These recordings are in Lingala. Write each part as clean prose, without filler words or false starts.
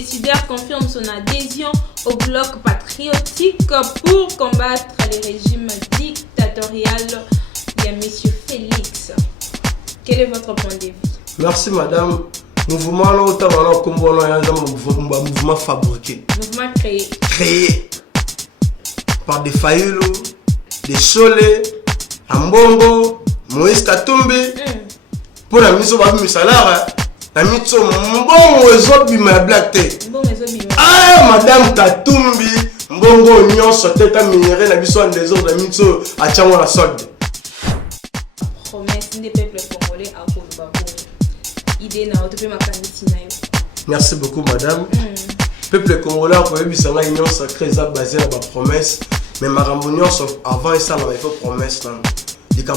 décideur confirme son adhésion au bloc patriotique pour combattre les régimes dictatoriaux. Il y a M. Félix. Quel est votre point de vue? Merci madame. Mouvement là, autant mouvement fabriqué. Mouvement créé. Créé par des Fayulu, des Solé, Ambongo, Moïse Katumbi. Pour la mission de salaire, la mission Mbongo ezobi ma blatte. Ah madame Katumbi, Mbongo nyon sote ta minéré na biso en désordre la mission a tchango la solde. Promesse des peuples congolais à Koloba. Idée na autopé ma candidature. Merci beaucoup madame. Peuple congolais a eu bisanga union sacrée basée sur la promesse, mais marambo nyonso avant ça il faut promesse là. La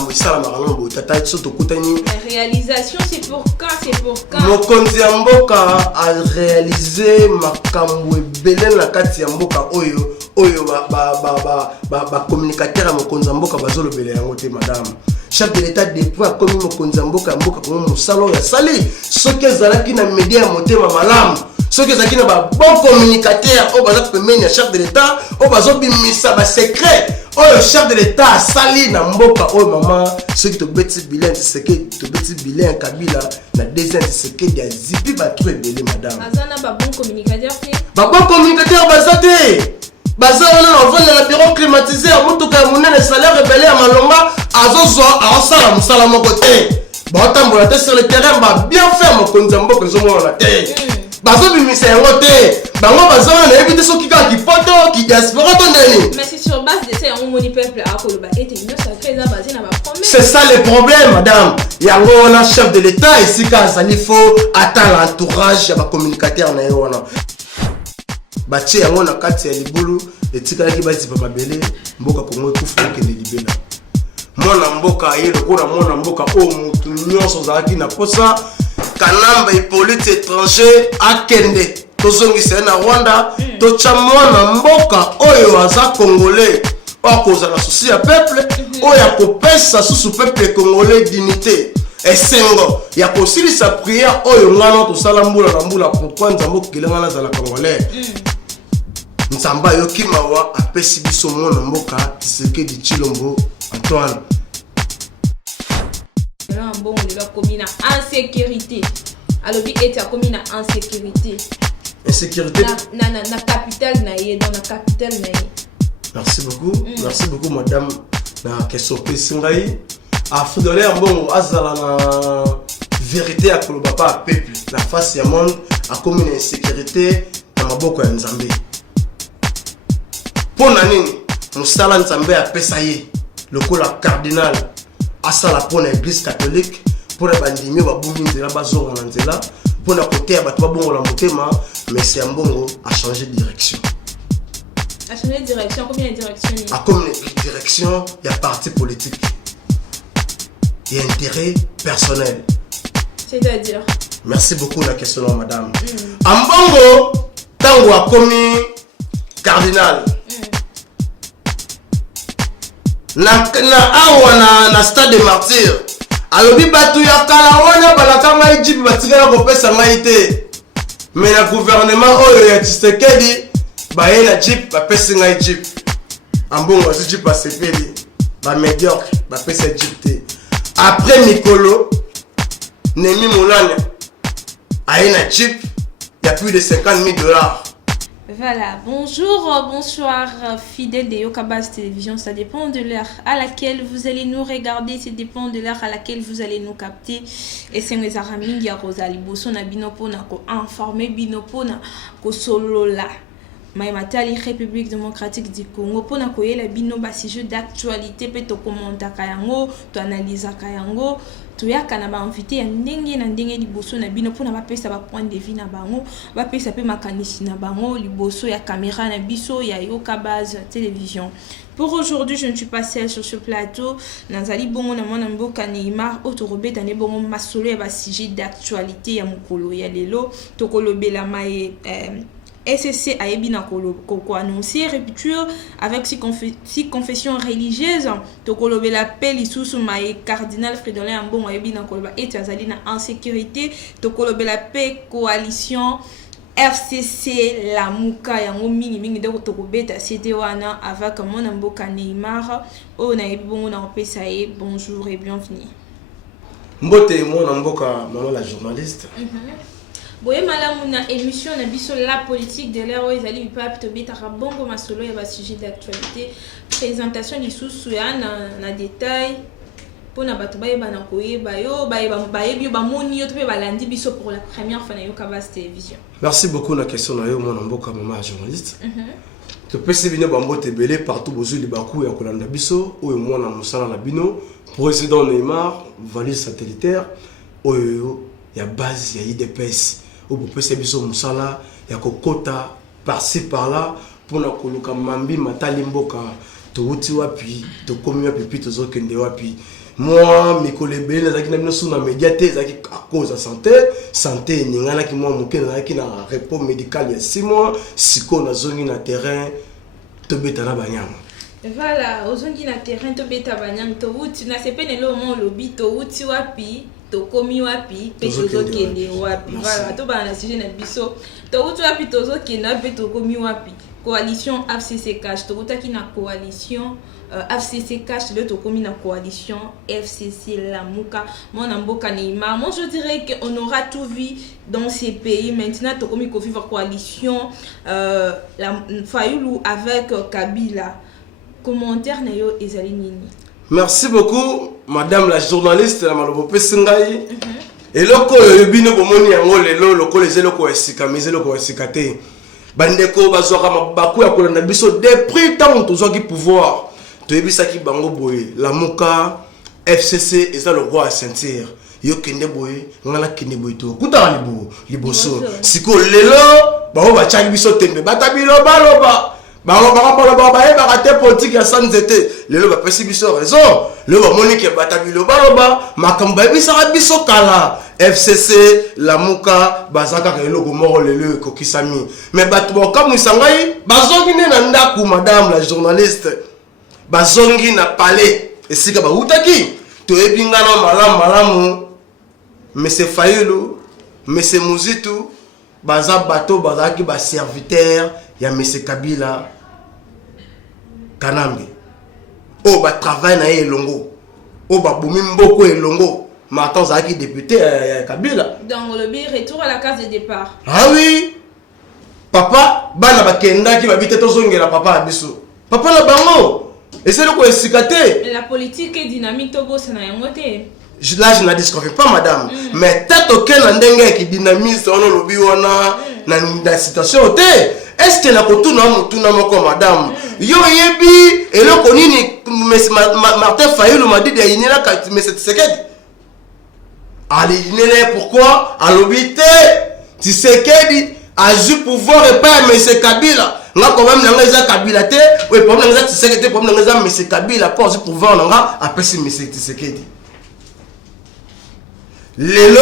réalisation, c'est pour quand? C'est pour quand? Mokonzi ya mboka a réalisé makambo ebele na kati ya mboka oyo ba communicateur ya mokonzi ya mboka bazolobela yango te madame. Chef de l'état depuis akomi mokonzi ya mboka komo mosala ya sali soki ezalaki na media ya motema malamu. Ceux qui ont un bon communicateur, au bazar pemeni ya chef de l'état, au bazar bimisa ba secret, au chef de l'état sali na mboka au maman, ceux qui te beti bilan, c'est que te beti bilan Kabila, na deuxième c'est que dia zipi ba trop belé madame. Azana ba bon communicateur te. Ba bon communicateur bazate. Bazar on va dans le bureau climatisé, mutuka ya munene salaire rebelle ya malonga, azozo asala musala moko te. Ba tambola te sur le terrain, ba bien faire mon konzambo que zomo na te. Mais c'est sur base de ça, on monite peuple à Koloba. C'est ça le problème, madame. Il y a un chef de l'État ici, il faut attendre l'entourage de communicateur. Bachi yango na kati ya libulu etikala ki basi papa belé mboka kongo ekufa ke libela mwana mboka ye lokola mwana mboka o mutu nyonso zalaki na posa kanamba Hippolyte étranger akende tozongisa na Rwanda tocha mwana mboka oyo aza congolais okoza na souci ya peuple oyo akopesa susu peuple congolais dignité esengo ya kosilisa prière oyo ngana tosala mbula na mbula pourquoi nzambo kilenga na zala congolais nzamba yoki mawa apesi biso mwana mboka Tshisekedi Tshilombo Antoine. Là bon on est commis en sécurité. Alors bi était commis en insécurité. Insécurité na capitale na yé dans la capitale na yé. Merci beaucoup madame na question pesingai. Afudole mbongo azala na vérité à Koloba pa peuple la face ya monde a commis en insécurité na maboko ya Nzambe. Pona nini musala Nzambe apesa ye lokola cardinal asala pona église catholique pour bandimi babumi nzela bazonga na nzela pona côté bato babongola motema mais c'est mbongo a changé de direction. A changé de direction combien de direction? A comme direction il y a parti politique. Il y a intérêt personnel. C'est-à-dire? Merci beaucoup la question madame. Ambongo tango a commis cardinal. Na stade de martyr alobi batu ya kala wana balaka ngai jipi batikala kopesa ngai te mais na gouvernement oyo ya Tshisekedi baye na jip bapesi ngai jip ambongo azu jip basepeli ba médiocre bapesa jip te après Mikolo Nemi Moulane aye na jip il y a plus de 50 000 $. Voilà, bonsoir fidèles de Yokabaz Télévision, ça dépend de l'heure à laquelle vous allez nous regarder, ça dépend de l'heure à laquelle vous allez nous capter. Et c'est mes amis qui Rosalie Bosso na binopo na ko informer binopo na ko solo la. Maïmatali République démocratique du Congo pour na koyela bino ba sujet d'actualité pe to commenter kayango, to analyser kayango. Tuyaka na ba invité ya ndenge na ndenge liboso na bino pona ba pesa ba point de vue na bango ba pesa pe makanisi na bango liboso ya caméra na biso ya Yokabaz Télévision. Pour aujourd'hui, je ne suis pas seule sur ce plateau. Nazali bongo na mwana mboka Neymar otorobeta ne bongo masolo ya ba sujet d'actualité ya mukolo ya lelo tokolobela mai SSC a ebina ko annoncer rupture avec six confessions religieuses tokolobe la paix lisusu mai cardinal Fridolin Ambongo ebina koloba et azali na insécurité tokolobe la paix coalition FCC Lamuka yango mingi de kotokobeta c'était wana avec mon mboka Neymar on a bon on pesa bonjour et bienvenue. Mbote mon mboka maman la journaliste. Boye malamu na émission na biso la politique de l'heure ezali pap to beta bongo masolo ya ba sujet d'actualité présentation lisusu ya na détail pona bato bayeba na koyeba yo bayebi ba moni yo to pe balandi biso pour la première fois na yo Kabas télévision. Merci beaucoup na question na yo mon mboka maman la journaliste. To pesi bino bambote belé partout bozu libaku ya kolanda biso oyo mwana musala na bino président Neymar valise satellitaire oyo ya base ya IDPS ou pour pesi biso musala ya kokota par-ci par-là pour na koluka mambi matali mboka to uti wapi to komi wapi puis to zokende wapi. Moi mikole belé zaki na bino suna médiaté zaki à cause de santé ningana ki moi mokena zaki na repos médical ya 6 mois siko na zongi na terrain to betana banyama. Voilà, ozongi na terrain to beta banyama to uti na sepene lo mo lobi to uti wapi to komi wapi pe to zokende wapi. Voilà, to ba na sujet na biso to uti wapi to zokende wapi to komi wapi. Coalition FCC Cash to utaki na coalition FCC Cash le to komi na coalition FCC Lamuka mon mboka Neymar. Moi je dirais qu'on aura tout vu dans ces pays. Maintenant to komi ko vivre coalition la Fayulu avec Kabila. Commentaire na yo ezali nini? Merci beaucoup madame la journaliste la malobo pesingai. Et loko yobino bomoni yango lelo loko lezelo ko esika mizelo ko esika te. Bandeko bazoka mabaku ya kolanda biso depuis tant tozoki pouvoir. Toyebisaki bango boye Lamuka FCC eza le roi à sentir. Yo kende boye ngala kende boye to. Kuta liboso. Siko lelo ba ba chaki biso tembe batabilo baloba. Ba te politique ya sanzete. Lelo ba pesi biso raison. Le ba monique batabilo baloba makamba biso biso kala. FCC Lamuka bazaka keloko moko lelo kokisami. Mais bato boka musangai bazongi ne na ndaku madame la journaliste. Bazongi na palais esika ba utaki to ebingana malamu monsieur Fayulu monsieur Muzitu baza bato bazaki ba serviteur ya monsieur Kabila Kanambe o ba travail na elongo o ba bumi mboko elongo Martin Zaki député Kabila. Donc le retour à la case de départ. Ah oui. Papa bana bakenda ki babite tozongela papa abiso. Papa na bango. Et c'est le quoi esikaté. La politique est dynamique tobo ça na yangote. Là je ne disconfie pas madame. Mais tato ken ndenge ki dynamise ono lobi wana na situation te. Est-ce que la kotuna mutuna moko madame? Yo yebi eloko nini Martin Fayulu m'a dit de inela ka mais cette sekedi. Allez, pourquoi? À l'obité, tu sais qu'il a eu pouvoir et pas M. Kabila. Là, quand même, il y a Kabila, oui, pour moi, tu sais que pour moi, M. Kabila, pas eu pouvoir, on a appelé M. Tshisekedi. Lelo,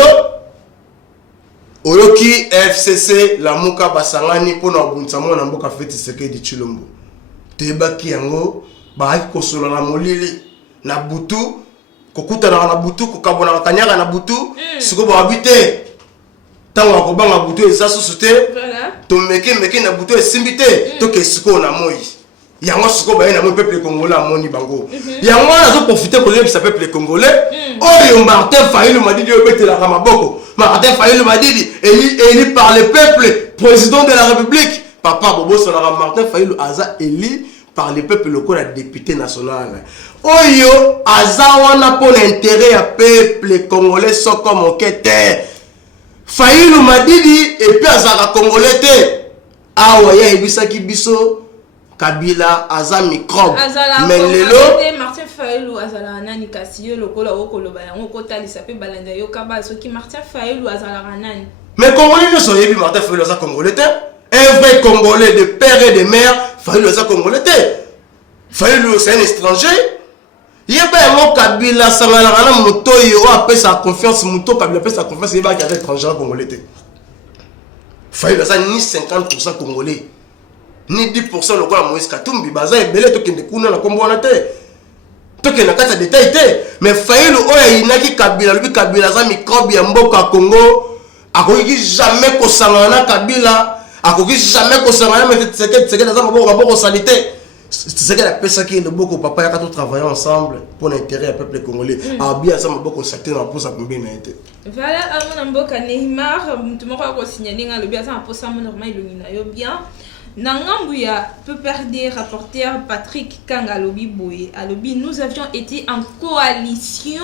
Oyoki, FCC, Lamuka, Basangani, pour nous, Buntsamo, Namboka, fait Tshisekedi, Chilombo. Tebaki, Yango, Bahaki, Kosola, Namolili, Nabutu, kokuta na butu kokabona kanyaka na butu siko ba habité tango akobanga butu eza susute voilà to meke na butu esimbite to ke siko na moi yango siko ba na mo peuple congolais amoni bango yango na zo profiter ko lebisa peuple congolais oyo Martin Fayulu m'a dit de betela ka maboko Martin Fayulu m'a dit élu par le peuple président de la République papa bobo sona Martin Fayulu aza élu par le peuple local à député national. Oyo azawana pour l'intérêt à peuple congolais so comme okete. Fayulu Madidi et puis azaka congolais te. Awa ya ebisaki biso Kabila aza microbe. Mais lelo Martin Fayulu azala nani kasi yo lokola okoloba yango kotali sape balanda yo kaba soki Martin Fayulu azala nani. Mais congolais ne sont yebi Martin Fayulu aza congolais te. Un vrai congolais de père et de mère, Fayulu aza congolais te. Fayulu c'est un étranger. Yeba yango Kabila sangala na moto yo apesa sa confiance moto Kabila apesa sa confiance yeba ki avec étranger congolais te. Fayulu aza ni 50% congolais. Ni 10% lokola Moïse Katumbi baza ebele to kende kuna na kombo na te. To kende kata détail te. Mais Fayulu oya inaki Kabila lobi Kabila za microbe ya mboka Congo. akoki jamais kosangana Kabila, akoki jamais kosangana mais Tshisekedi dans maboko salité. C'est qu'elle appelle ça qui est le beaucoup papa et tout travailler ensemble pour l'intérêt du peuple congolais. Ah bien ça m'a beaucoup satellites pour ça combien n'a été. Voilà, à mon mboka Neymar, tout le monde va signaler le bien ça pour ça mon normal il bien. Nangambuya peut perdre rapporteur Patrick Kangalobi Boye. Alobi, nous avions été en coalition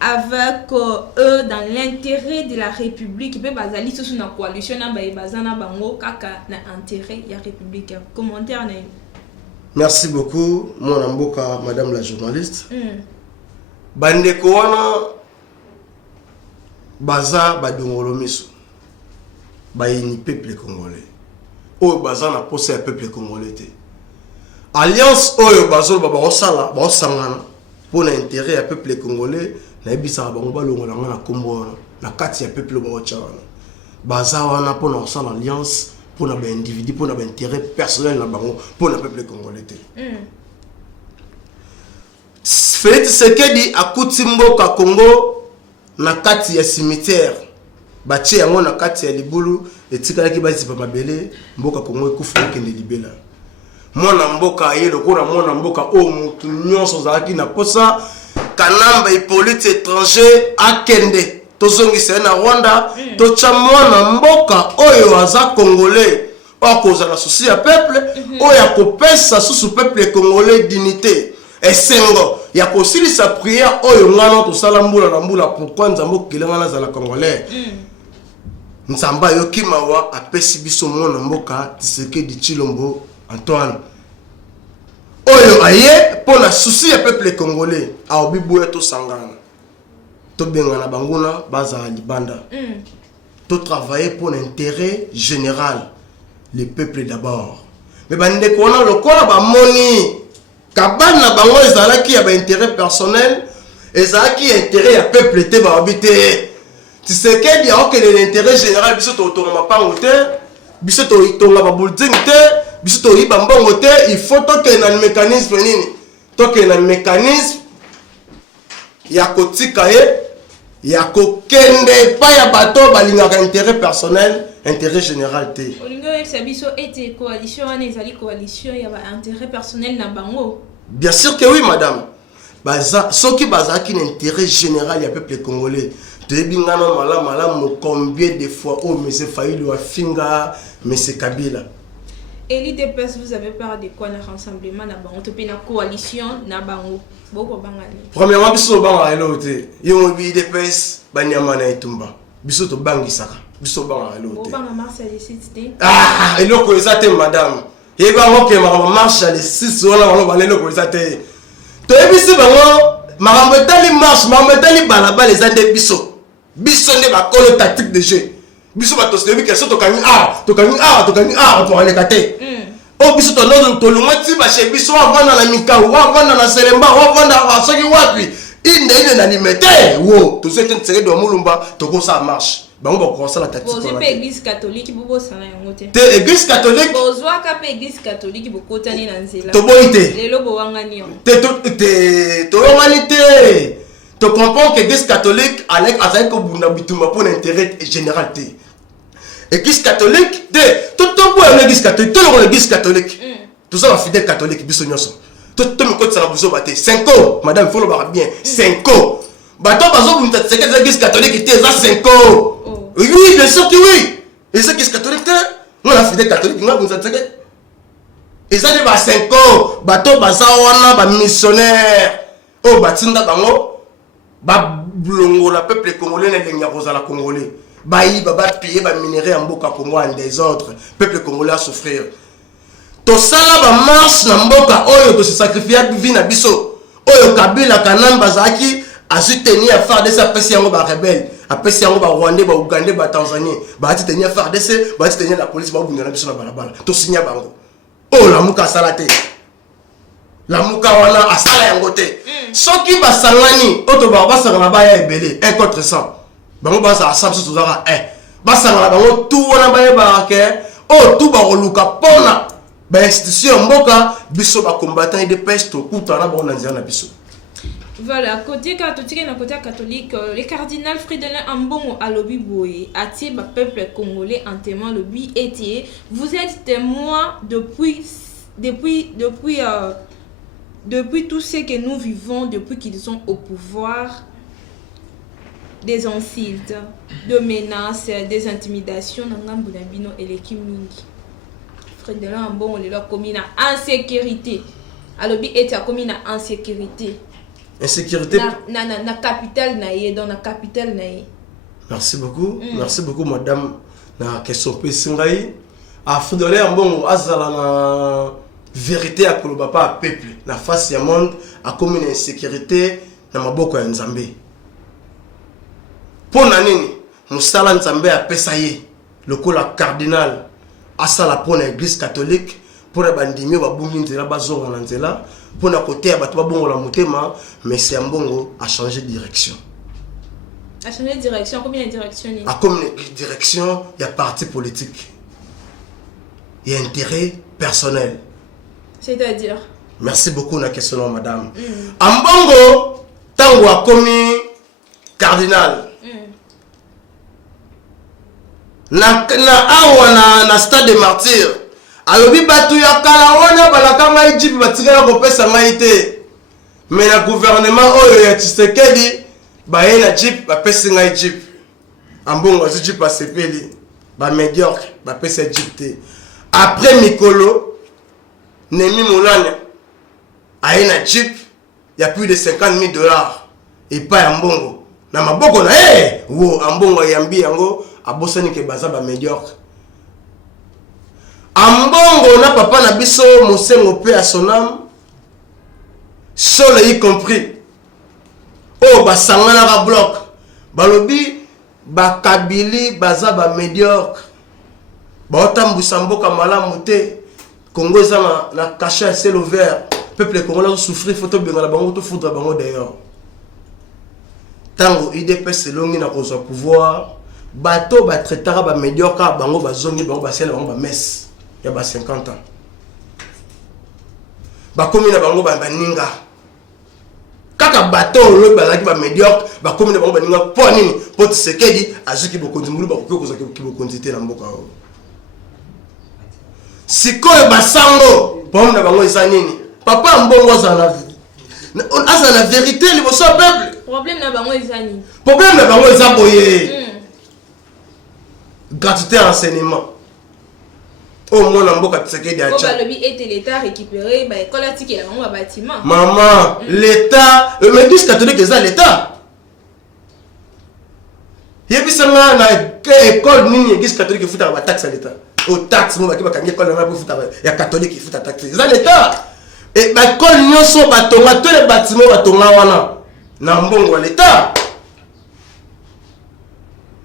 avec eux dans l'intérêt de la République. Peut bazali sous une coalition na bazana bango kaka na intérêt ya République. Commentaire na. Merci beaucoup, mon amboka, madame la journaliste. Bandeko wana baza badongolo miso. Bayini peuple congolais. Oyo baza na posa ya peuple congolais te. Alliance oyo bazolo baba osala, ba osangana pour l'intérêt ya peuple congolais, na ebisa bango balongola na kombo na kati ya peuple ba ochana. Baza wana pour na osala alliance pour un individu, pour un intérêt personnel pour le peuple congolais. Félix Tshisekedi akuti mboka Congo na kati ya cimetière. Batie yango na kati ya libulu etikalaki bazipa mabele mboka Congo ekufa kende libela. Mwana mboka ye lokola mwana mboka o mutu nyonso zalaki na posa kanamba Hippolyte étranger akende. Tozongisa na Rwanda tocha mwana mboka oyo aza congolais okoza na souci ya peuple oyo akopesa susu peuple congolais dignité esengo ya kosilisa prière oyo ngana tosala mbula na mbula pourquoi nzambo kilenga na zala congolais nzamba yoki mawa apesi biso mwana mboka Tshisekedi Tshilombo Antoine oyo aye pour la souci ya peuple congolais aobibuya to sangana to bengana banguna baza libanda to travailler pour l'intérêt général le peuple d'abord mais bande kona lokola ba moni kabana bango ezalaki ya ba intérêt personnel ezalaki intérêt ya peuple te ba habiter Tshisekedi a que l'intérêt général biso to to mapango te biso to itonga ba building te biso to iba mbongo te il faut to que na mécanisme nini to que na mécanisme ya kotika ya kokende pa ya bato balingaka intérêt personnel intérêt général te olingo esabiso ete coalition wana ezali coalition ya ba intérêt personnel na bango bien sûr que oui madame baza soki bazaki na intérêt général ya peuple congolais tebingana malamu combien de fois oh monsieur Fayulu afinga monsieur Kabila et l'IDPS vous avez peur de quoi na rassemblement na bango to pe na coalition na bango boko bangani premièrement biso banga elote yongo l'IDPS banyama na etumba biso to bangisaka biso banga elote banga marche à l'électricité ah eloko ezate madame yeba ngoke ma marche à l'électricité wala wala balelo ko ezate to ebisi bango makambo etali marche makambo etali balabala ezate biso nde bakolo tactique de jeu biso bato sebi ke so tokangi to aleka te o biso to no to lumati ba che biso avana na mikau avana na selemba avana soki wapi inde na limete wo to sete tseke do mulumba to ko sa marche bango ba ko la tactique ko pe église catholique bobo sana yango te te église catholique bozwa ka pe église catholique bokotani na nzela to boite lelo bo wangani yo to wangani te to comprends que l'église catholique avec azali ko bunda bitumba pour l'intérêt général te église catholique de tout l'église catholique tout l'église catholique tout ça va fidèle catholique biso nyonso tout me côté ça buzo baté 5 ans madame faut le voir bien 5 ans bato bazo bunda c'est que l'église catholique était ça 5 ans oui bien sûr que oui et c'est l'église catholique non la fidèle catholique nga bunda c'est que et ça va 5 ans bato baza wana ba missionnaire oh batinda bango ba blongo la peuple congolais na lenya kozala congolais bayi baba piller ba minerai en mboka Congo en désordre peuple congolais a souffrir to sala ba marche na mboka oyo to se sacrifier vie na biso oyo Kabila kanamba zaki azu tenir à faire de sa pesi yango ba rebelle apesi yango ba Rwandais ba Ougandais ba Tanzaniens ba ati tenir à faire de ce ba ati tenir la police ba bungana biso na balabala to signa bango oh la muka salate la muka wana asala yango te soki basangani oto ba basangana ba ya ebele 1 contre 100 bango basa asam so tozaka basangana bango tout wana ba yeba ke o tout ba koluka pona ba institution mboka biso ba combattant de peste to kutana ba na nzela na biso Voilà, côté catholique et côté catholique, le cardinal Fridolin Ambongo à l'obi boye, attire le peuple congolais en témoin l'obi étier. Vous êtes témoin depuis tout ce que nous vivons, depuis qu'ils sont au pouvoir, des insultes, de menaces, des intimidations, Nangambunabino et l'équipe Mingi. Fridolin Ambongo les leur commis en insécurité. À l'obi étier commis en insécurité. Insécurité. Na capitale naïe dans la capitale naïe. Merci beaucoup madame na question pesingai a Fridolin Ambongo azala na vérité à koloba pa peuple na face ya monde a comme une insécurité na maboko ya Nzambe. Pona nini musala Nzambe a pesaye lokola cardinal asala pona église catholique pour bandimio babungi nzela bazongo na nzela. Pour la côté à battre bon la motema, mais c'est un bongo a changé de direction. A changé de direction, combien de directions? A comme une direction, il y a parti politique. Il y a intérêt personnel. C'est-à-dire? Merci beaucoup la question madame. Ambongo tango a commis cardinal. Na stade de martyr. Alobi batu ya kala wana balaka ngai jipi batikala kopesa ngai te. Mais na gouvernement oyo ya Tshisekedi baye na jip bapesi ngai jip. Ambongo azu jip asepeli ba médiocre bapesa jip te. Après Mikolo Nemi Moulania aye na jip ya plus de $50,000 et pas Ambongo. Na maboko na wo Ambongo yambi yango abosani ke baza ba médiocre. Ambongo na papa na biso Mosengo pe à son âme, seul y compris. Oh basangana ka bloc, balobi ba kabili baza ba médiocre. Ba otambusa mboka malamu te. Congo za na cacha ciel ouvert. Peuple congolais souffrir photo benga la bango to foudre bango d'ailleurs. Tango IDPS longi na kozo pouvoir, bato ba traitera ba médiocre bango bazongi bango ba ciel bango ba messe. Il y a 50 ans. Bakomi na bango baninga. Kaka bateau le balaki ba médiocre, bakomi na bango baninga po nini? Po Tshisekedi azuki bokonzi mulu bakoki kozaki bokonzi te na mboka. Sikoyo basango, po na bango eza nini? Papa Mbongo azana la vérité liboso peuple. Problème na bango eza nini? Problème na bango eza boye. Gratuité à enseignement. Oh mon amboka Tshisekedi a tcha. Le était l'État récupéré, bah école attique et un bâtiment. Maman, l'État, l'église catholique est l'État. Yebisanga na école ni église catholique qui fout à taxe à l'État. Au taxe mo ba ki ba kangi école na ba fout ya catholique qui fout à taxe. C'est l'État. Et ba école nyonso batonga tous les bâtiments batonga wana na mbongo l'État.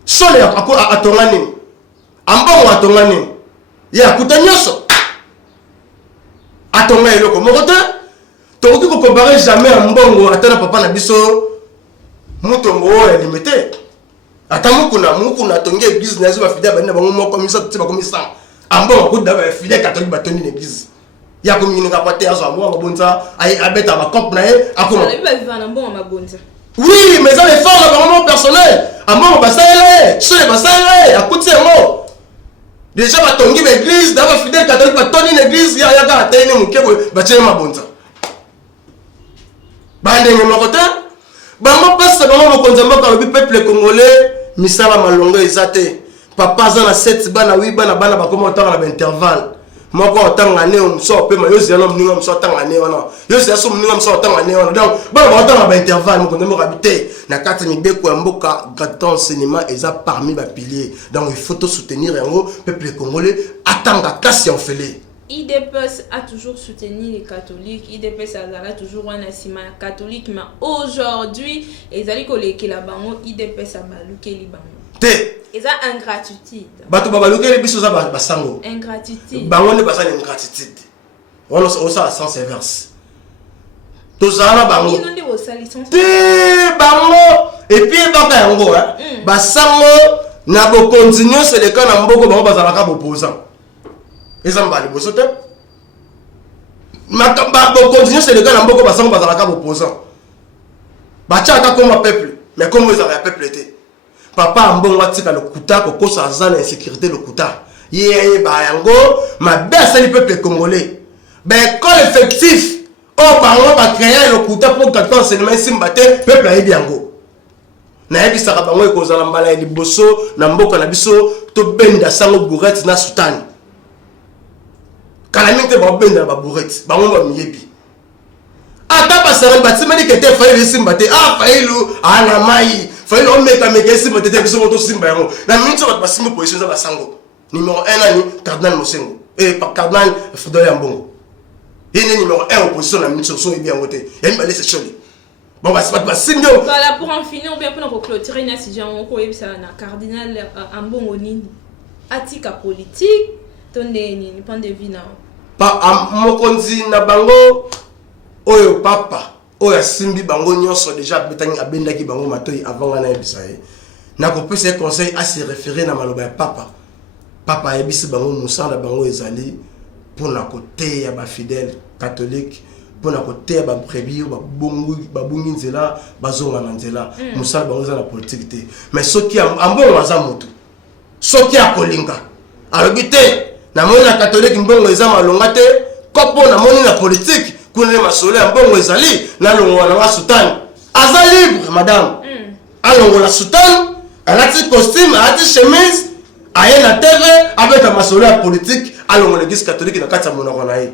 Sole atonga nini? Ambongo atonga nini? Ya kutanyoso atonga eloko moko te tokoki ko comparer jamais Ambongo atana papa na biso mutongo ya limité ata mukuna tonga église na ziba fidèle bana bango moko misa tiba komisa Ambongo ko daba fidèle catholique batoni na église ya komini ka pate azo Ambongo bonza ay abeta ba cop na e akoma ba vivre na Ambongo mabonza. Oui mais ça les forts vraiment personnel Ambongo basaele sole basaele akuti mo. Déjà batongi l'église d'abord fidèle catholique batoni l'église ya ka tene mukebo bachema mabonza bandenge mokota bango passa bango mokonza mboka lobi peuple congolais misala malongo ezate papa za na 7 bana 8 bana bakoma otanga na intervalle moko otanga ne omso pe mayozi na mninga omso otanga ne wana yozi aso mninga omso otanga ne wana donc bana otanga ba intervalle mokonza mboka bité na kati mibeko ya mboka gratin cinéma eza parmi ba piliers donc il faut soutenir yango peuple congolais atanga kasi en fele. IDPS a toujours soutenu les catholiques, IDPS a toujours un assima catholique, mais aujourd'hui, ils allaient coller la bango, IDPS a baluké les bango. Ils ont ingratitude. Bato babaluké les bisos a basango. Ingratitude. Bango ne passe ingratitude. On a sens inverse. Tozana bango. Ils ont dit au salisson. Bango et puis baka yango hein. Basango na bo continuer c'est le cas na mboko bango bazalaka opposant. Ils ont balé bosote. Ma bo continuer c'est le cas na mboko basango bazalaka opposant. Bachaka comme un peuple, mais comme vous avez un peuple été. Papa Mbongo tika le kuta koko sa zana insécurité le kuta. Yé bayango, ma belle c'est le peuple congolais. Ben quand effectif, oh bango ba créer le kuta pour 14 seulement simbate peuple a biango. Na yebi saka bango ekozala mbala liboso na mboka na biso to benda sango bourrette na sultan. Kala minte ba benda ba bourrette, bango ba miyebi. Ata passer un bâtiment qui était failli simbate, ah failli ana mai. Failli on met un mécanisme de détection de Simba. La minute va passer une position dans la sango. Numéro 1, Cardinal Mosengo. Et par Cardinal Frédéric Ambongo. Il est numéro 1 en position, la minute sur son et bien voté. Il y a une balai, c'est choli. Bon, bah, c'est pas de passer. Voilà, pour en finir, on vient pour clôturer, si j'ai un Cardinal Ambongo Nini. Atika politique, ton point de vue. Pas Mokonzi Nabango, Oyo Papa. Oya simbi bango nyonso déjà betani abendaki bango matoi avant ngana ebisaye na ko pesa conseil à se référer na maloba ya papa ebisi bango musanda bango ezali pour na côté ya ba fidèle catholique pour na côté ya ba brebis ba bungi nzela bazonga na nzela musanda bango za na politique te mais soki ambongo aza moto soki akolinga alobité na mona catholique mbongo eza malonga te kopo na moni na politique kuna masole ya mbongo ezali na longo na sultan aza libre madame alongo la sultan alati costume alati chemise aye na TV avec la masole ya politique alongo l'église catholique na kati ya monoko na ye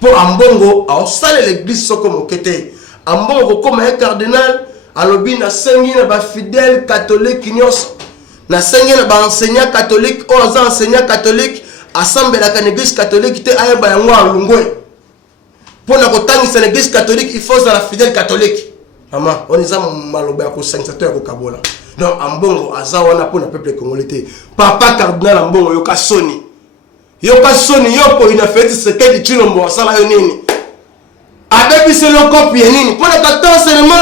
po ambongo aosala l'église soko mokete ambongo comme un cardinal alobi na sengi na ba fidèle catholique nyonso na sengi na ba enseignant catholique o aza enseignant catholique assemble la l'église catholique te ayeba yango alungwe. Pour nous l'église catholique, il faut la fidèle catholique. Maman, on est malobé à cause de Kabola. Donc, Ambongo, Azawana pour le peuple congolais. Papa cardinal Ambongo, Yoka Soni. Yoka Soni, Yoko, il a fait ce qu'elle dit, Chilombo, Asala Yonini. Avec ce loco pianini. Pour le 14 seulement,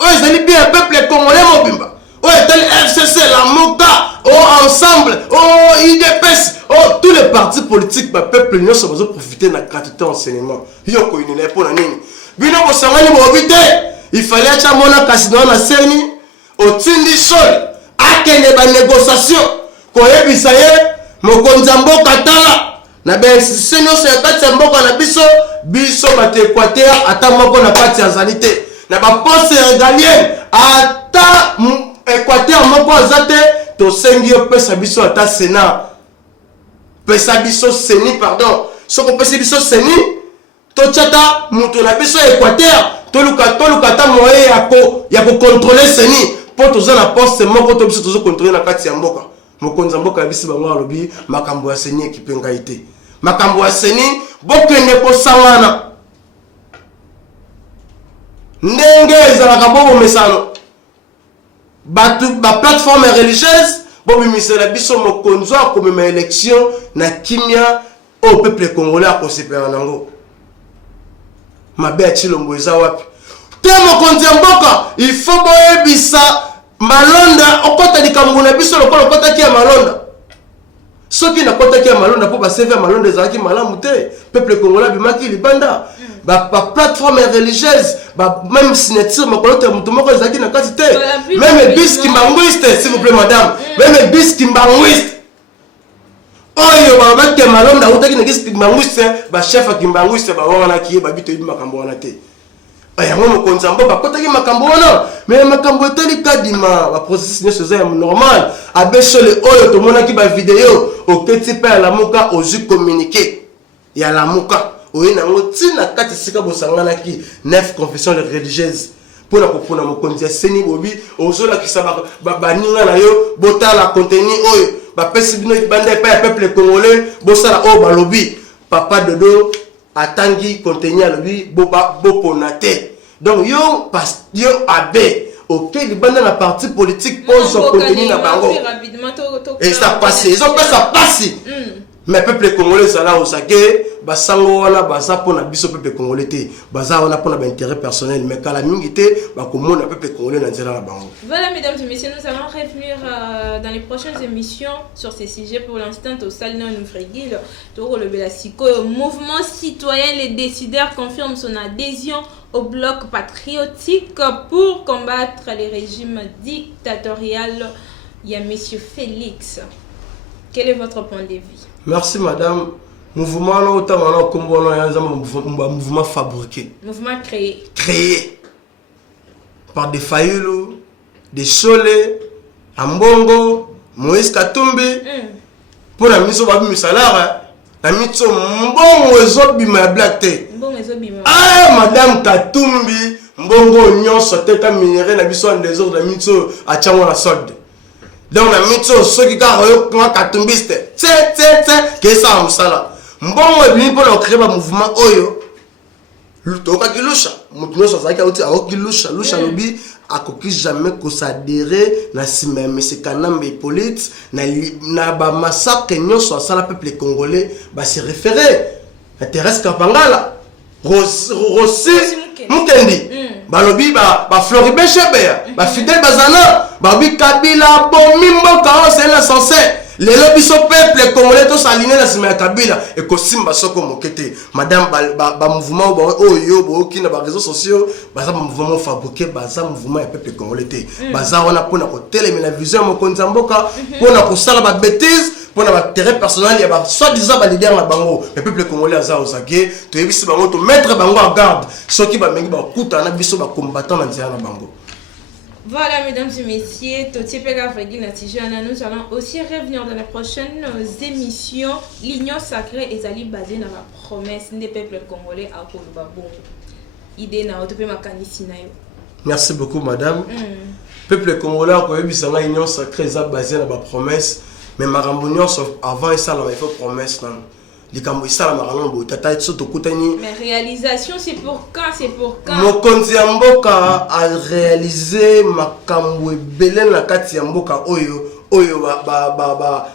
ils ont bien un peuple congolais, mon bimba. Oh, tel FCC, la Moka, oh, ensemble, oh, IDPS. Oh, tous les partis politiques, le peuple n'ont pas profiter de la gratuité enseignement. Yoko, il n'est pas là. Bino, il fallait que mon casino na seni, au tindi sol, à quelle négociation, qu'on ait bisaye, mon konzambo katala, na ben si nous c'est un mboka na biso, biso bate équateur, ata moko na kati ya zalité, na ba poste régalienne, ata équateur moko azate, to sengi yo pesa biso ata sénat. Pesa biso seni pardon soko pesa biso seni to chata muto na biso équateur to luka ta moye ya ko contrôler seni pour to za na poste moko to biso to contrôler na kati ya mboka mokonza mboka ya biso bango alobi makambo ya seni ekipenga ite makambo ya seni bokende ko sangana ndenge ezalaka bobo mesano batu ba plateforme religieuse Bobi misela biso mokonzo akomema élection na kimia au peuple congolais akosepela nango. Mabe ya Chilombo eza wapi? Te mokonzi mboka il faut boyebisa malonda okota likambo na biso lokola okota ki ya malonda. Soki na kota ki ya malonda po ba servir malonda ezalaki malamu te. Peuple congolais bimaki libanda. Ba plateforme religieuse ba même signature makolote mutu moko ezaki na kati te même bis kimbanguiste s'il vous plaît madame même bis kimbanguiste oyo ba ba ke malonda utaki na bis kimbanguiste ba chef kimbanguiste ba wana ki ba bito makambo wana te aya ngomo konzambo ba kotaki makambo wana mais makambo etali kadima ba processus ne c'est normal abesole oyo to mona ki ba vidéo oketi pa la muka ozu communiquer ya la muka oui, na kati sika bosangana ki 9 confessions religieuses pour la kopona mokonzi seni bobi ozola ki saba baninga na yo botala contenu oyo ba pesi bino banda pa peuple congolais bosala o balobi papa dodo atangi contenu alobi boba boponate donc yo abe OK libanda na parti politique pose son contenu na bango et ça passe ils ont pas ça passe mais peuple congolais ça là au saké basango wana baza pona biso peuple congolais te baza wana pona ba intérêt personnel mais kala mingi te ba komona peuple congolais na nzela na bango. Voilà mesdames et messieurs, nous allons revenir dans les prochaines émissions sur ces sujets. Pour l'instant au salon nous frégile to le belasiko mouvement citoyen les décideurs confirment son adhésion au bloc patriotique pour combattre les régimes dictatoriaux. Il y a monsieur Félix. Quel est votre point de vue? Merci madame. Mouvement là autant on a comme un mouvement fabriqué. Mouvement créé. Créé par des Fayulu, des Cholé, Ambongo, Moïse Katumbi. Pour la mise au babi misalara, la mise au mbongo ezobima black té. Mbongo ezobima. Ah madame Katumbi, mbongo nyonso teta minéré na biso en désordre la mise a tchango la solde. Donc la mise ceux qui ont pour Katumbiste. Que ça musala. Mbongo ebimi pour la créer un mouvement oyo. Toka kilusha, mutu nyonso azaki auti aokilusha, lusha lobi akoki jamais ko s'adhérer na sima monsieur Kanambe Hippolyte na ba massacre nyonso asala peuple congolais ba se référer na Thérèse Kapangala Rossi Mukendi balobi ba Floribert Chebeya ba Fidel Bazana ba bi Kabila bomi mboka c'est la censé lelo biso peuple congolais to s'aligner na sima Kabila et ko simba soko mokete madame ba mouvement oyo boki na ba réseaux sociaux baza mouvement fabriqué baza mouvement ya peuple congolais te baza wana pona ko télémer la vision mokonzi mboka pona ko sala ba bêtises pona ba intérêt personnel ya ba soi-disant ba leader na bango le peuple congolais aza osake to yebisi bango to mettre bango en garde soki ba mengi ba kuta na biso ba combattant na nzela na bango. Voilà, mesdames et messieurs, nous allons aussi revenir dans les prochaines émissions. L'union sacrée est allée basée dans la promesse des peuples congolais à Kolubabon. Merci beaucoup, madame. Peuple congolais a l'union sacrée est basée dans la promesse, mais avant ça, il faut promesse. Mais réalisation, c'est pour quand? C'est pour quand? Mokonzi ya mboka a réalisé makambo ebele na kati ya mboka oyo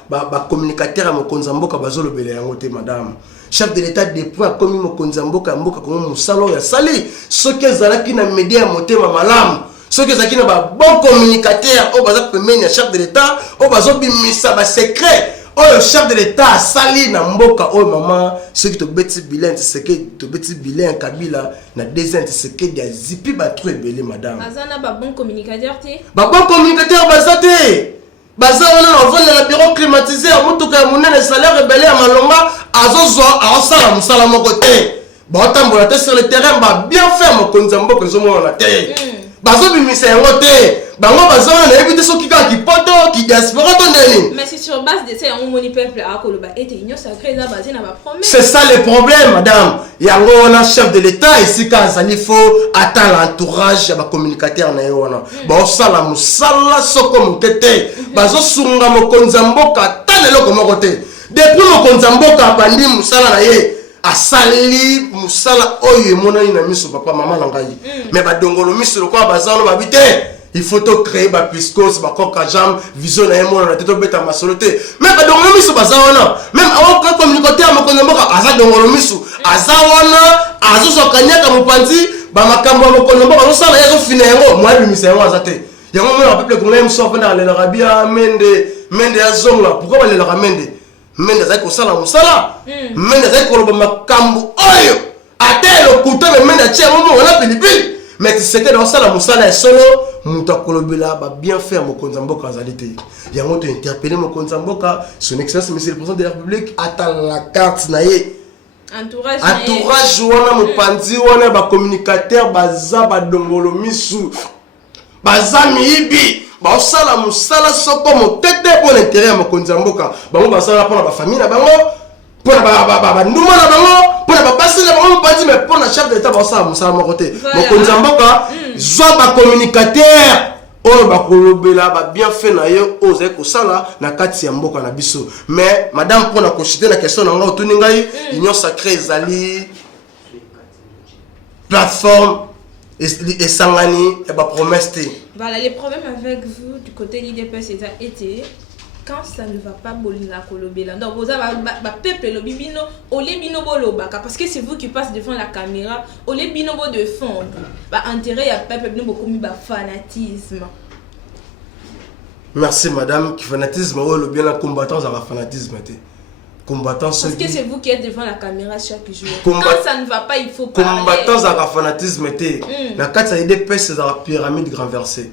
ba communicateur ya mokonzi ya mboka bazolobela yango te madame. Chef de l'état des points comme mokonzi ya mboka comme musalo ya sali soki ezalaki na media ya motema malamu soki ezalaki na ba bon communicateur o baza pembeni ya chef de l'état o bazobimisa ba secret. Oh le chef de l'état sali na mboka oh maman ceux qui te bêtis bilan c'est que te bêtis bilan Kabila na deuxième c'est que dia zipi ba trop belé madame azana ba bon communicateur te ba bon communicateur bazate baza wana on va na bureau climatisé mutuka ya monene salaire belé ya malonga azozwa asala musala moko te ba tambola te sur le terrain ba bien faire mokonza mboka zomo na te bazo bimisa yango te bango bazona na ebite soki ka kipoto ki diaspora to ndeni. Mais c'est sur base de ça on moni peuple à Koloba et union sacrée là basée na ba promesse. C'est ça le problème madame. Yango wana chef de l'état ici ka zali faut attendre l'entourage ya ba communicateur na yo wana. Ba osala musala soko mukete. Bazo sunga mokonza mboka tanelo ko moko te. Depuis mokonza mboka bandi musala na ye. Asali musala oyo monani na miso papa maman na ngai. Mais ba dongolo miso ko bazalo babite. Il faut te créer ba piscos ba coca jam vision na yemo na teto beta masoloté même ba dongolo miso bazawana même awon communicateur mokonza mboka aza dongolo miso azawana azoso kanyaka mopanzi ba makambo mokonza mboka no sala yazo fina yango moi bimisa yango azate yango mo peuple congolais mso fana le rabia mende azonga pourquoi ba le ramende mende za ko sala musala mende za ko loba makambo oyo atelo kutana mende atia mo wana pilipili mais tu sais que dans ça la musala est solo muta kolobela ba bien faire mokonza mboka azalité yango to interpeller mokonza mboka son excellence monsieur le président de la République attend la carte na ye entourage wana mopanzi wana ba communicateur baza ba dongolo misu baza miibi ba osala musala soko motete pour l'intérêt ya mokonza mboka bango basala pour ba famille na bango pour ba nduma na bango pour ba basi na bango mopanzi mais pour la chef de l'état ba osala musala moko te mokonza mboka zwa ba communicateur oyo ba kolobela ba bien fait na yo oza ko sala na kati ya mboka na biso mais madame pour na consulter la question na nga otuni ngai union sacrée ezali plateforme et sangani et ba promesse te. Voilà les problèmes avec vous du côté l'IDPS ça a été quand ça ne va pas bolinga kolobela donc vous avez peuple le bibino olé bino bolobaka parce que c'est vous qui passez devant la caméra olé bino bo défendre ba intérêt ya peuple bino beaucoup mi ba fanatisme. Merci madame qui fanatisme oh le bien la combattant ça va fanatisme té combattant parce que c'est vous qui êtes devant la caméra chaque jour quand ça ne va pas il faut parler combattant ça va fanatisme té na kati ça ide pèse ça pyramide renversée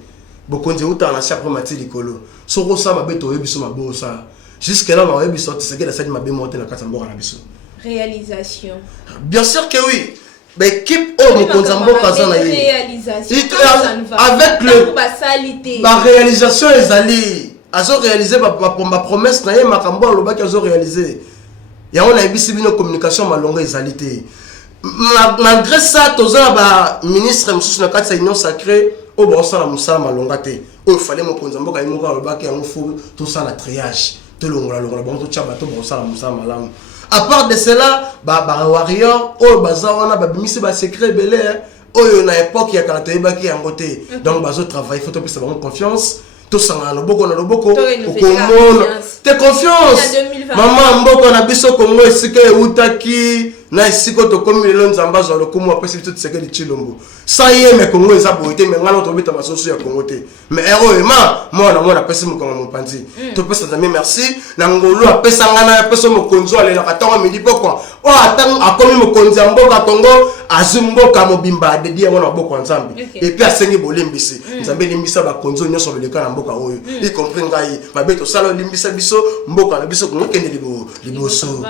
beaucoup de autant na chaque mati likolo soko ça ba beto yebiso mabo ça jusque là ma yebiso c'est que la scène m'a bien monté na kati mboka na biso réalisation bien sûr que oui mais équipe oh mokonzambo kazana réalisation avec le la réalisation ezali azo réaliser ma promesse na ye makambo alobaki azo réaliser ya on a ebisi bino communication malonga ezali te malgré ça toza ba ministre mususu na kati ya union sacrée au bon ça la musala malonga te o fallait mokonzambo ka imoka alobaki yango fo tout ça la triage to longola bon to chaba to bon ça la musala malamu. À part de cela, warrior, baza wana babimisi ba secret belé, na époque ya kala toyeba ki yango te. Donc bazo travail, faut to pesa ba confiance. To sanga no boko na loboko, okomona. Te confiance. Maman mboko na biso Kongo esika eutaki na esiko to komi lelo nzamba zo lokumu apesi tout secret de Chilombo. Ça y est mais Kongo eza boité mais ngalo to bita masoso ya Kongo te. Mais heureusement, moi apesi mo Kongo mopanzi. To pesa nzambe merci. Na ngolo apesa ngana apesa mo konzo alela katonga midi pokwa. O atang akomi mo konzi mboka Kongo azumboka mobimba dedi ya mona boko nzambe. Et puis asengi bolimbisi. Nzambe limbisa ba konzo nyoso beleka na mboka oyo. Y compris ngai mabeto sala limbisa biso mboka na biso Kongo kende liboso.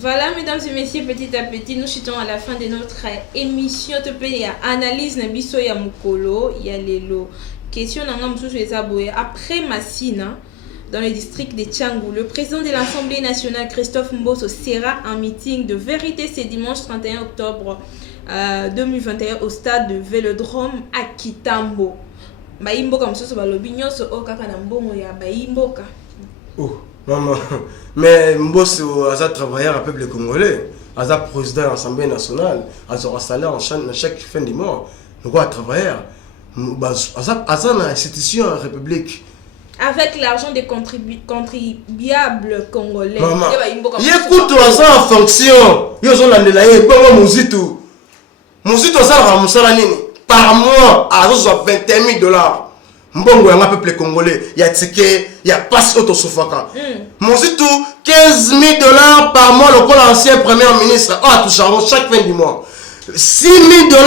Voilà, mesdames et messieurs, petit à petit, nous chutons à la fin de notre émission. Il y a analyse na biso ya mukolo, il y a lelo. Question nanga mususu ezaboye après Massina dans le district de Tchangou, le président de l'Assemblée nationale Christophe Mboso sera en meeting de vérité ce dimanche 31 octobre 2021 au stade de Vélodrome à Kitambo. Baimboka mususu balobi nyonso o kaka na mbongo ya baimboka. Oh. Non, mais Mbosso a travaillé à peuple congolais, a président de l'Assemblée nationale, a un salaire en chaque fin du mois. Donc, à travailler, a une institution en République. Avec l'argent des contribuables congolais. Maman, il écoute ça en fonction. Il y a un Mouzitou. Mouzitou, par mois, à $21 000. Mbongo yanga peuple congolais, ya ticket, ya passe autosofaka. Mouzitou, $15 000 par mois, le ancien premier ministre, touchant chaque fin du mois. $6 000,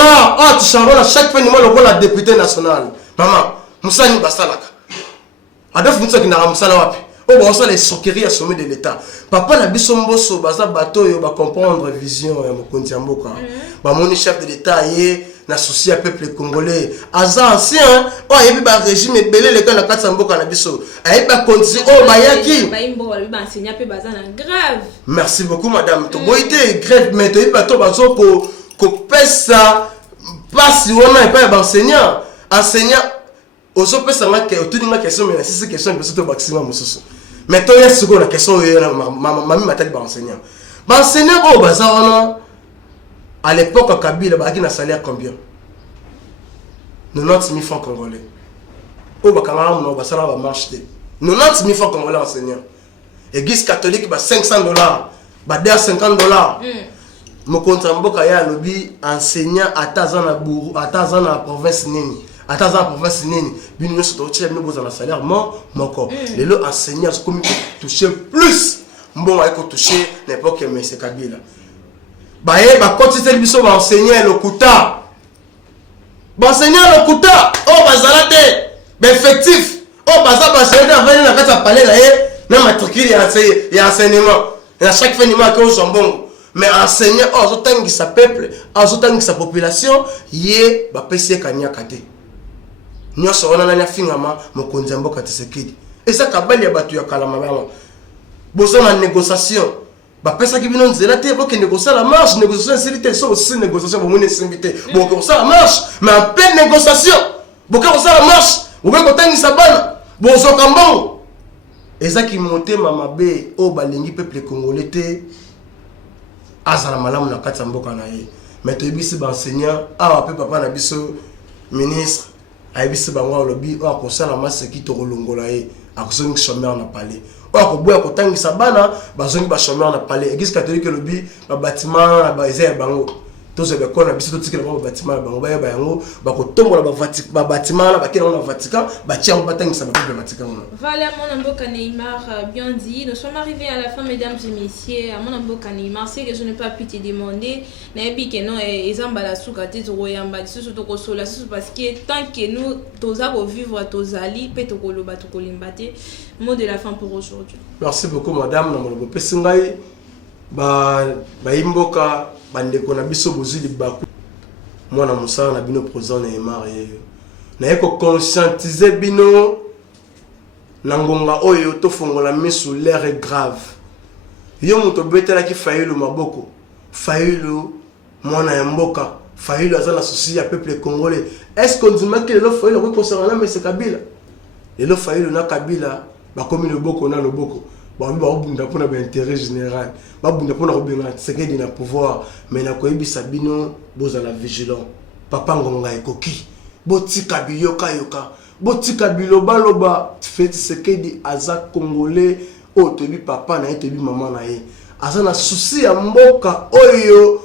touchant chaque fin du mois, le député national. Maman, Moussa ni basalaka. Adolphe Moussa qui n'a pas Moussa wapi. Bon, ça les soqueries à sommet de l'État. Papa la bisomboso, baza bateau, yo ba comprendre vision ya mokonzi mboka. Ba moni chef de l'État yé na souci à peuple congolais. Aza ancien, yebi ba régime belé le kana katsa mboka na biso. Ayebi ba konzi bayaki. Ba imbo ba enseignant pe baza na grève. Merci beaucoup madame. To boité grève mais to yebi bato bazo ko pesa passe wana et pas ba enseignant. Enseignant ozo pesa nga ke otuninga question mais c'est question parce que maximum mususu. Mais toi, il y a ce qu'on a question, mamie m'a dit enseignant. Enseignant, au bazar, à l'époque, à Kabila, il a un salaire combien 90 000 francs congolais. Au Bakara, on va marcher. 90 000 francs congolais enseignant. Église catholique, $500. Bader $50. Mon compte en Boka, il y a un lobby enseignant à Tazana, province Nini. Attends, la province nini, nous sommes tous les salaire, mon les lots enseignants sont toucher plus. Bon, il toucher n'importe quel monsieur Kabila. Quand tu es enseigner le Kouta, enseigner le Kouta, bazalate, effectif, bazalate, venir la carte à parler là, non, matricule et enseignement. Et à chaque fin du mois, ils sont bons. Mais enseignant, autant que sa peuple, autant que sa population, yé, PC Kanya Kate. Nous sommes en train mokonzi mboka Tshisekedi. Et ça kabali ya batu ya kalama bama. Bozo na négociation. Ba pesa ki bino nzela te boke négocier la marche, négociation sécurité, so aussi négociation bo mone s'inviter. Boke ça la marche, mais en pleine négociation. Boke ça la marche, boke kotangisa bana. Bozo kambongo. Et ça qui monte mama be o balingi peuple congolais te azala malamu na kati mboka na ye. Mais to bisi ba enseignant, pe papa na biso ministre Aibisi bango lobby o akosala maseki to kolongola ye akozongi chômeur na palais oyo akoboya kotangisa bana bazongi bachômeur na palais église catholique elobi babâtiment eza ya bango tozwa bekona biso totikela bango babâtiment na bango bayeba yango bakotombola babâtiment na bakende na Vatican batia yango batangisa bapeple ya Vatican wana. Voilà, mon amboka Neymar, bien dit. Nous sommes arrivés à la fin, mesdames et messieurs. Mon amboka Neymar, c'est que je n'ai pas pu te demander. N'ayez que non, ils ont balasou gâté de royamba, surtout au sol, parce que tant que nous, tous à revivre, tous à li, petokolo batokolimbate. Mot de la fin pour aujourd'hui. Merci beaucoup, madame. Nous avons pessingai, imboka, bandeko na biso bozili baku. Moi na musala na bino président Neymar yeyo. Na yeko conscientiser bino. Nangonga oyo to fongola misu l'air est grave. Yo moto betela ki Fayulu maboko. Fayulu mwana ya mboka. Fayulu azana souci ya peuple congolais. Est-ce qu'on dit que le Fayulu ko concernant mais c'est Kabila. Et le Fayulu na Kabila ba komi le boko na le boko. Ba obunda pona ba intérêt général. Ba obunda pona obenga c'est que dina pouvoir mais na ko yebisa bino bozala vigilant. Papa ngonga ekoki. Botika biyoka yoka. Botika biloba loba fait ce que dit aza congolais o tebi papa na tebi maman na ye aza na souci ya mboka oyo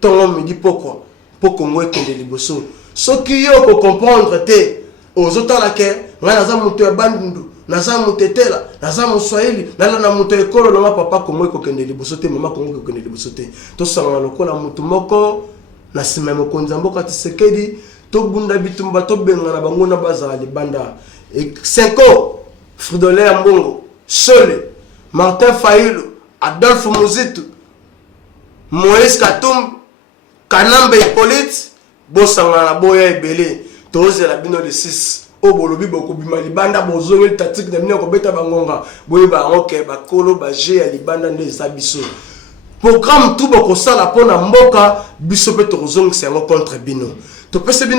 tongo midi pourquoi pour Congo ekende liboso soki yo ko comprendre te ozotala ke nga naza muto ya bandundu naza mutetela naza muswahili na muto ekolo na papa Congo ekokende liboso te mama Congo ekokende liboso te to sanga lokola mutu moko na sima mokonzi mboka Tshisekedi to bunda bitumba to benga na bango na bazala libanda 5 Fridolin Mbongo Sole Martin Fayulu Adolphe Muzitu Moïse Katumbi Kanambe Hippolyte bosanga na boya ebele tozela bino le 6 obolobi bokobima libanda bozongeli tatique na bino ko beta bangonga boyeba oke bakolo baje ya libanda nde za biso programme tout bokosala pona mboka biso pe tozongisa yango contre bino. Tu peux se bien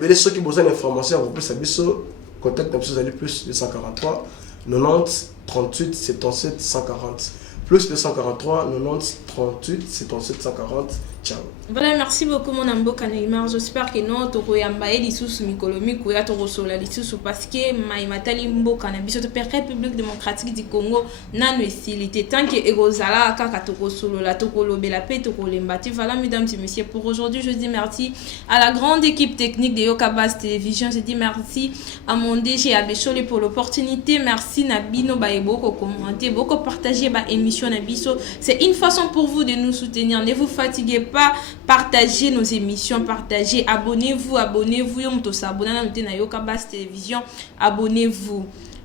belé ceux qui ont besoin d'informations, vous pouvez savoir contact plus 243 90 38 77 140 plus 243 90 38 77 140. Ciao. Voilà, merci beaucoup mon amboka Neymar. J'espère que non tokoyamba lisusu mikolomi koya torosola lisusu parce que maimatali mboka na biso to République démocratique du Congo nanu esilité tant que egozala kaka tokosolola tokolobela pe tokolembati. Voilà mesdames et messieurs pour aujourd'hui. Je dis merci à la grande équipe technique de Yokabas Télévision. Je dis merci à mon DG Abechole pour l'opportunité. Merci Nabino Baebo ko commenter, beaucoup partager ba émission Nabiso. C'est une façon pour vous de nous soutenir. Ne vous fatiguez pas, partagez nos émissions, partagez, abonnez-vous, abonnez-vous.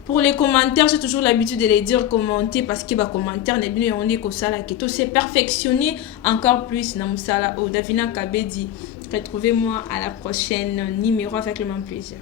Pour les commentaires, j'ai toujours l'habitude de les dire commenter parce que les commentaires n'est bien on est comme ça là que tout s'est perfectionné encore plus dans Moussala ou Davina Kabedi. Retrouvez-moi à la prochaine numéro avec le même plaisir.